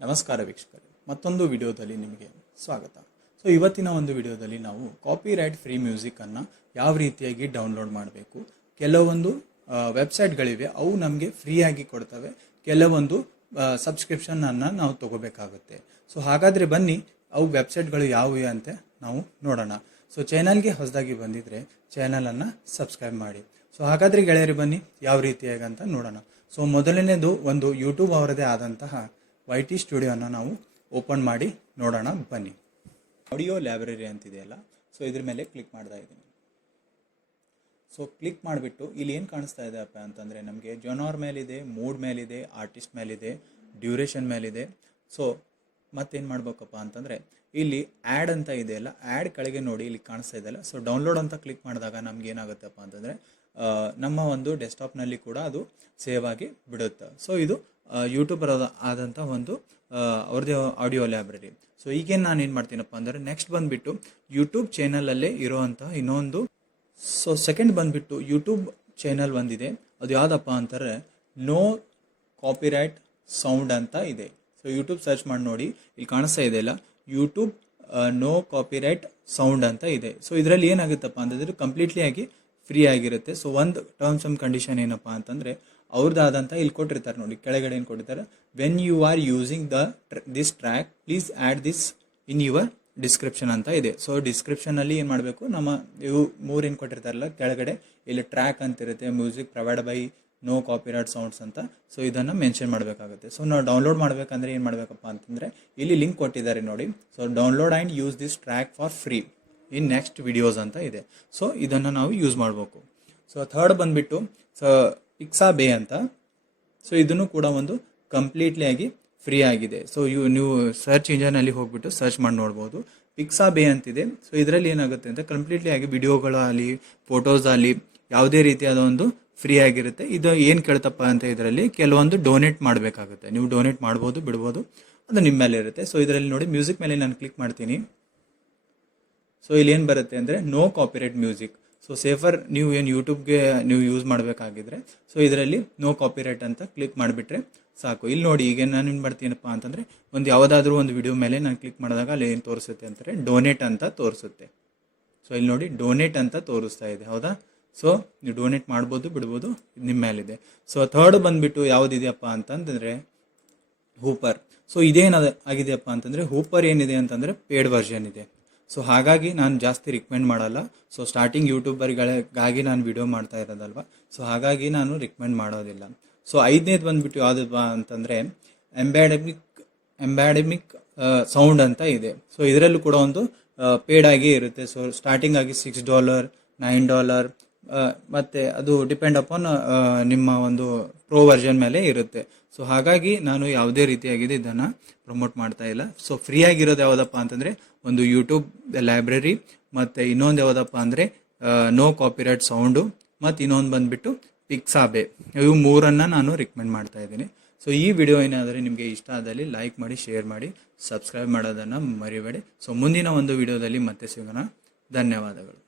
ನಮಸ್ಕಾರ ವೀಕ್ಷಕರೇ, ಮತ್ತೊಂದು ವಿಡಿಯೋದಲ್ಲಿ ನಿಮಗೆ ಸ್ವಾಗತ. ಸೊ ಇವತ್ತಿನ ಒಂದು ವಿಡಿಯೋದಲ್ಲಿ ನಾವು ಕಾಪಿರೈಟ್ ಫ್ರೀ ಮ್ಯೂಸಿಕನ್ನು ಯಾವ ರೀತಿಯಾಗಿ ಡೌನ್ಲೋಡ್ ಮಾಡಬೇಕು. ಕೆಲವೊಂದು ವೆಬ್ಸೈಟ್ಗಳಿವೆ, ಅವು ನಮಗೆ ಫ್ರೀಯಾಗಿ ಕೊಡ್ತವೆ. ಕೆಲವೊಂದು ಸಬ್ಸ್ಕ್ರಿಪ್ಷನನ್ನು ನಾವು ತಗೋಬೇಕಾಗುತ್ತೆ. ಸೊ ಹಾಗಾದರೆ ಬನ್ನಿ ಅವು ವೆಬ್ಸೈಟ್ಗಳು ಯಾವುವು ಅಂತ ನಾವು ನೋಡೋಣ. ಸೊ ಚಾನಲ್ಗೆ ಹೊಸದಾಗಿ ಬಂದಿದ್ದರೆ ಚಾನಲನ್ನು ಸಬ್ಸ್ಕ್ರೈಬ್ ಮಾಡಿ. ಸೊ ಹಾಗಾದರೆ ಗೆಳೆಯರಿ ಬನ್ನಿ ಯಾವ ರೀತಿಯಾಗಿ ಅಂತ ನೋಡೋಣ. ಸೊ ಮೊದಲನೇದು ಒಂದು ಯೂಟ್ಯೂಬ್ ಅವರದೇ ಆದಂತಹ YT ಸ್ಟುಡಿಯೋನ ನಾವು ಓಪನ್ ಮಾಡಿ ನೋಡೋಣ ಬನ್ನಿ. ಆಡಿಯೋ ಲೈಬ್ರರಿ ಅಂತಿದೆಯಲ್ಲ, ಸೊ ಇದ್ರ ಮೇಲೆ ಕ್ಲಿಕ್ ಮಾಡ್ತಾ ಇದ್ದೀನಿ. ಸೊ ಕ್ಲಿಕ್ ಮಾಡಿಬಿಟ್ಟು ಇಲ್ಲಿ ಏನು ಕಾಣಿಸ್ತಾ ಇದೆಯಪ್ಪ ಅಂತಂದರೆ ನಮಗೆ ಜೊನಾರ್ ಮೇಲಿದೆ, ಮೂಡ್ ಮೇಲಿದೆ, ಆರ್ಟಿಸ್ಟ್ ಮೇಲಿದೆ, ಡ್ಯೂರೇಷನ್ ಮೇಲಿದೆ. ಸೊ ಮತ್ತೇನು ಮಾಡ್ಬೇಕಪ್ಪ ಅಂತಂದರೆ ಇಲ್ಲಿ ಆ್ಯಡ್ ಅಂತ ಇದೆಯಲ್ಲ, ಆ್ಯಡ್ ಕೆಳಗೆ ನೋಡಿ ಇಲ್ಲಿ ಕಾಣಿಸ್ತಾ ಇದೆಯಲ್ಲ. ಸೊ ಡೌನ್ಲೋಡ್ ಅಂತ ಕ್ಲಿಕ್ ಮಾಡಿದಾಗ ನಮ್ಗೆ ಏನಾಗುತ್ತಪ್ಪ ಅಂತಂದರೆ ನಮ್ಮ ಒಂದು ಡೆಸ್ಕ್ಟಾಪ್ನಲ್ಲಿ ಕೂಡ ಅದು ಸೇವ್ ಆಗಿ ಬಿಡುತ್ತೆ. ಸೊ ಇದು ಯೂಟ್ಯೂಬರ್ ಆದಂಥ ಒಂದು ಅವ್ರದ್ದೇ ಆಡಿಯೋ ಲೈಬ್ರರಿ. ಸೊ ಈಗೇನು ನಾನು ಏನು ಮಾಡ್ತೀನಪ್ಪ ಅಂದರೆ ನೆಕ್ಸ್ಟ್ ಬಂದುಬಿಟ್ಟು ಯೂಟ್ಯೂಬ್ ಚಾನಲಲ್ಲೇ ಇರೋವಂಥ ಇನ್ನೊಂದು ಸೆಕೆಂಡ್ ಬಂದುಬಿಟ್ಟು ಯೂಟ್ಯೂಬ್ ಚಾನಲ್ ಒಂದಿದೆ. ಅದು ಯಾವುದಪ್ಪ ಅಂತಾರೆ ನೋ ಕಾಪಿರೈಟ್ ಸೌಂಡ್ ಅಂತ ಇದೆ. ಸೊ ಯೂಟ್ಯೂಬ್ ಸರ್ಚ್ ಮಾಡಿ ನೋಡಿ, ಇಲ್ಲಿ ಕಾಣಿಸ್ತಾ ಇದೆಯಲ್ಲ ಯೂಟ್ಯೂಬ್ ನೋ ಕಾಪಿರೈಟ್ ಸೌಂಡ್ ಅಂತ ಇದೆ. ಸೊ ಇದರಲ್ಲಿ ಏನಾಗುತ್ತಪ್ಪ ಅಂತಂದರೆ ಕಂಪ್ಲೀಟ್ಲಿ ಆಗಿ ಫ್ರೀ ಆಗಿರುತ್ತೆ. ಸೊ ಒಂದು ಟರ್ಮ್ಸ್ ಆ್ಯಂಡ್ ಕಂಡೀಷನ್ ಏನಪ್ಪ ಅಂತಂದರೆ ಅವ್ರದ್ದಾದಂಥ ಇಲ್ಲಿ ಕೊಟ್ಟಿರ್ತಾರೆ ನೋಡಿ, ಕೆಳಗಡೆ ಏನು ಕೊಟ್ಟಿರ್ತಾರೆ, when you are using this track please add this in your description ಅಂತ ಇದೆ. ಸೊ ಡಿಸ್ಕ್ರಿಪ್ಷನಲ್ಲಿ ಏನು ಮಾಡಬೇಕು, ನಮ್ಮ ಇವು ಮೂರು ಏನು ಕೊಟ್ಟಿರ್ತಾರಲ್ಲ ಕೆಳಗಡೆ ಇಲ್ಲಿ ಟ್ರ್ಯಾಕ್ ಅಂತಿರುತ್ತೆ, music provide by no copyright sounds ಅಂತ. ಸೊ ಇದನ್ನು ಮೆನ್ಷನ್ ಮಾಡಬೇಕಾಗುತ್ತೆ. ಸೊ ನಾವು ಡೌನ್ಲೋಡ್ ಮಾಡಬೇಕಂದ್ರೆ ಏನು ಮಾಡಬೇಕಪ್ಪ ಅಂತಂದರೆ ಇಲ್ಲಿ ಲಿಂಕ್ ಕೊಟ್ಟಿದ್ದಾರೆ ನೋಡಿ. So download and use this track for free in next videos ಅಂತ ಇದೆ. ಸೊ ಇದನ್ನು ನಾವು ಯೂಸ್ ಮಾಡಬೇಕು. ಸೊ ಥರ್ಡ್ ಬಂದುಬಿಟ್ಟು ಪಿಕ್ಸಾಬೇ ಅಂತ. ಸೊ ಇದನ್ನು ಕೂಡ ಒಂದು ಕಂಪ್ಲೀಟ್ಲಿ ಆಗಿ ಫ್ರೀ ಆಗಿದೆ. ಸೊ ನೀವು ಸರ್ಚ್ ಇಂಜನಲ್ಲಿ ಹೋಗ್ಬಿಟ್ಟು ಸರ್ಚ್ ಮಾಡಿ ನೋಡ್ಬೋದು. ಪಿಕ್ಸಾಬೇ ಅಂತಿದೆ. ಸೊ ಇದರಲ್ಲಿ ಏನಾಗುತ್ತೆ ಅಂತ ಕಂಪ್ಲೀಟ್ಲಿ ಆಗಿ ವಿಡಿಯೋಗಳಾಗಲಿ ಫೋಟೋಸ್ ಆಗಲಿ ಯಾವುದೇ ರೀತಿಯಾದ ಒಂದು ಫ್ರೀ ಆಗಿರುತ್ತೆ. ಇದು ಏನು ಕೇಳ್ತಪ್ಪ ಅಂತ ಇದರಲ್ಲಿ ಕೆಲವೊಂದು ಡೊನೇಟ್ ಮಾಡಬೇಕಾಗುತ್ತೆ. ನೀವು ಡೊನೇಟ್ ಮಾಡ್ಬೋದು ಬಿಡ್ಬೋದು, ಅದು ನಿಮ್ಮ ಮೇಲೆ ಇರುತ್ತೆ. ಸೊ ಇದರಲ್ಲಿ ನೋಡಿ ಮ್ಯೂಸಿಕ್ ಮೇಲೆ ನಾನು ಕ್ಲಿಕ್ ಮಾಡ್ತೀನಿ. ಸೊ ಇಲ್ಲಿ ಏನು ಬರುತ್ತೆ ಅಂದರೆ no copyright music. So safer ನೀವು ಏನು ಯೂಟ್ಯೂಬ್ಗೆ ನೀವು ಯೂಸ್ ಮಾಡಬೇಕಾಗಿದ್ರೆ ಸೊ ಇದರಲ್ಲಿ ನೋ ಕಾಪಿರೈಟ್ ಅಂತ ಕ್ಲಿಕ್ ಮಾಡಿಬಿಟ್ರೆ ಸಾಕು. ಇಲ್ಲಿ ನೋಡಿ ಈಗ ನಾನು ಏನು ಮಾಡ್ತೀನಪ್ಪ ಅಂತಂದರೆ ಒಂದು ಯಾವುದಾದ್ರೂ ಒಂದು ವಿಡಿಯೋ ಮೇಲೆ ನಾನು ಕ್ಲಿಕ್ ಮಾಡಿದಾಗ ಅಲ್ಲಿ ಏನು ತೋರಿಸುತ್ತೆ ಅಂತಾರೆ ಡೊನೇಟ್ ಅಂತ ತೋರಿಸುತ್ತೆ. ಸೊ ಇಲ್ಲಿ ನೋಡಿ ಡೊನೇಟ್ ಅಂತ ತೋರಿಸ್ತಾ ಇದೆ, ಹೌದಾ? ಸೊ ನೀವು ಡೊನೇಟ್ ಮಾಡ್ಬೋದು ಬಿಡ್ಬೋದು, ನಿಮ್ಮ ಮೇಲಿದೆ. ಸೊ ಥರ್ಡ್ ಬಂದುಬಿಟ್ಟು ಯಾವುದಿದೆಯಪ್ಪ ಅಂತಂದರೆ ಹೂಪರ್. ಸೊ ಇದೇನು ಆಗಿದೆಯಪ್ಪ ಅಂತಂದರೆ ಹೂಪರ್ ಏನಿದೆ ಅಂತಂದರೆ ಪೇಡ್ ವರ್ಷನ್ ಇದೆ. ಸೊ ಹಾಗಾಗಿ ನಾನು ಜಾಸ್ತಿ ರಿಕಮೆಂಡ್ ಮಾಡಲ್ಲ. ಸೊ ಸ್ಟಾರ್ಟಿಂಗ್ ಯೂಟ್ಯೂಬರ್ಗಳಿಗಾಗಿ ನಾನು ವಿಡಿಯೋ ಮಾಡ್ತಾ ಇರೋದಲ್ವ, ಸೊ ಹಾಗಾಗಿ ನಾನು ರಿಕಮೆಂಡ್ ಮಾಡೋದಿಲ್ಲ. ಸೊ ಐದನೇದು ಬಂದುಬಿಟ್ಟು ಯಾವುದಪ್ಪ ಅಂತಂದರೆ ಎಂಬ್ಯಾಡಮಿಕ್ ಸೌಂಡ್ ಅಂತ ಇದೆ. ಸೊ ಇದರಲ್ಲೂ ಕೂಡ ಒಂದು ಪೇಡ್ ಆಗಿ ಇರುತ್ತೆ. ಸೊ ಸ್ಟಾರ್ಟಿಂಗ್ ಆಗಿ $6, $9 ಮತ್ತು ಅದು ಡಿಪೆಂಡ್ ಅಪಾನ್ ನಿಮ್ಮ ಒಂದು ಪ್ರೋ ವರ್ಷನ್ ಮೇಲೆ ಇರುತ್ತೆ. ಸೊ ಹಾಗಾಗಿ ನಾನು ಯಾವುದೇ ರೀತಿಯಾಗಿದೆ ಇದನ್ನು ಪ್ರಮೋಟ್ ಮಾಡ್ತಾ ಇಲ್ಲ. ಸೊ ಫ್ರೀ ಆಗಿರೋದು ಯಾವುದಪ್ಪ ಅಂತಂದರೆ ಒಂದು ಯೂಟ್ಯೂಬ್ ಲೈಬ್ರರಿ, ಮತ್ತು ಇನ್ನೊಂದು ಯಾವುದಪ್ಪ ಅಂದರೆ ನೋ ಕಾಪಿರೈಟ್ ಸೌಂಡು, ಮತ್ತು ಇನ್ನೊಂದು ಬಂದುಬಿಟ್ಟು ಪಿಕ್ಸಾಬೇ. ಇವು ಮೂರನ್ನು ನಾನು ರಿಕಮೆಂಡ್ ಮಾಡ್ತಾ ಇದ್ದೀನಿ. ಸೊ ಈ ವಿಡಿಯೋ ಏನಾದರೆ ನಿಮಗೆ ಇಷ್ಟ ಆದಲ್ಲಿ ಲೈಕ್ ಮಾಡಿ, ಶೇರ್ ಮಾಡಿ, ಸಬ್ಸ್ಕ್ರೈಬ್ ಮಾಡೋದನ್ನು ಮರಿಬೇಡಿ. ಸೊ ಮುಂದಿನ ಒಂದು ವಿಡಿಯೋದಲ್ಲಿ ಮತ್ತೆ ಸಿಗೋಣ. ಧನ್ಯವಾದಗಳು.